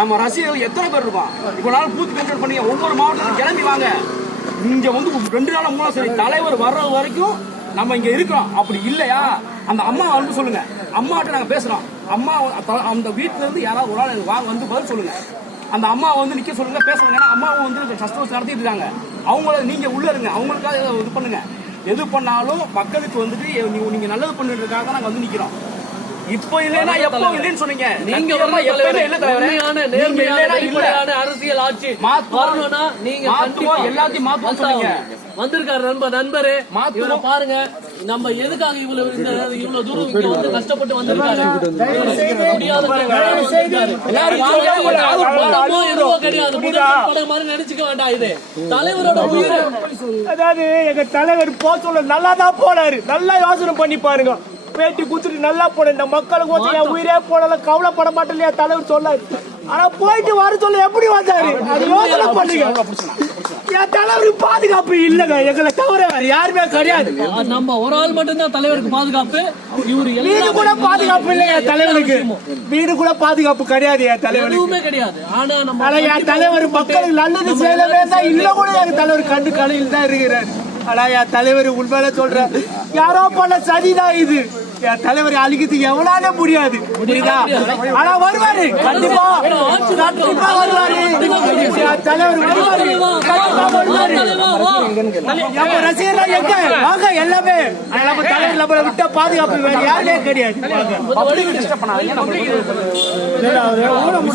நம்ம ரசிகர்கள் எத்தனை பேர் இருப்பான்? இப்போ நாள் பூத்து கண்ட்ரோல் பண்ணி ஒவ்வொரு மாவட்டத்திலும் கிளம்பி வாங்க. இங்க வந்து 2 நாள் 3 நாள் சரி தலைவர் வர்றது வரைக்கும் நம்ம இங்க இருக்கோம். அப்படி இல்லையா அந்த அம்மா வந்து சொல்லுங்க. அம்மாட்ட நாங்க பேசுறோம். அம்மா அந்த வீட்டுல இருந்து யாராவது ஒரு ஆள் வாங்க வந்து பதில் சொல்லுங்க. அந்த அம்மா வந்து நிக்க சொல்லுங்க, பேசுறாங்க. ஏன்னா அம்மாவும் வந்து கஸ்டமர்ஸ் நடத்திட்டு இருக்காங்க. அவங்கள நீங்க உள்ள இருங்க, அவங்களுக்காக இது பண்ணுங்க. எது பண்ணாலும் மக்களுக்கு வந்துட்டு நீங்க நல்லது பண்ணுறதுக்காக நாங்க வந்து நிக்கிறோம். இப்போ இல்லைன்னா எப்போ இல்லைன்னு சொன்னீங்க. நீங்க அரசியல் ஆட்சி வரணும்னா நீங்க எல்லாத்தையும் மாத்துவோம் சொன்னீங்க. வந்திருக்காரு நண்பரே, பாருங்க நம்ம எதுக்காக இவ்வளவு தூரம் இங்க வந்து கஷ்டப்பட்டு வந்திருக்காரு. எதுவோ கிடையாது, படம் மாதிரி நினைச்சுக்க வேண்டாம். இது தலைவரோட உயிர். அதாவது எங்க தலைவர் போல நல்லாதான் போனாரு. நல்லா யோசனை பண்ணி பாருங்க. பேட்டி குடுத்துட்டு நல்லா போன இந்த மக்களுக்கு என் உயிரே போனால கவலைப்பட மாட்டேன் தலைவர் சொல்லாரு. ஆனா போயிட்டு வர சொல்ல எப்படி வந்தாரு அது யோசனை பண்ணுங்க. என் தலைவருக்கு பாதுகாப்பு இல்லங்க, எங்களை தவிர வேற யாருமே கிடையாது. நம்ம ஒரு ஆள் மட்டும்தான் தலைவருக்கு பாதுகாப்பு. வீடு கூட பாதுகாப்பு இல்ல என் தலைவருக்கு. வீடு கூட பாதுகாப்பு கிடையாது என் தலைவருக்கு கிடையாது. ஆனா என் தலைவர் மக்களுக்கு நல்லது செய்யவே தான் இல்ல கூட எங்க தலைவர் கண்டு கலையில் தான் இருக்கிறாரு. ஆனா என் தலைவர் உண்மையில சொல்ற யாரோ பண்ண சதிதான் இது. என் தலைவரை அழிக்கிறதுக்கு எவ்வளவு முடியாது புரியுதா? ஆனா வருவாரு, கண்டிப்பா வருவாரு. என் தலைவர் வருவாரு, நம்ம ரசிகர்கள் எங்க வாங்க எல்லாமே. நம்ம தலைவர் நம்மளை விட்ட பாதுகாப்பு வேற யாருமே கிடையாது.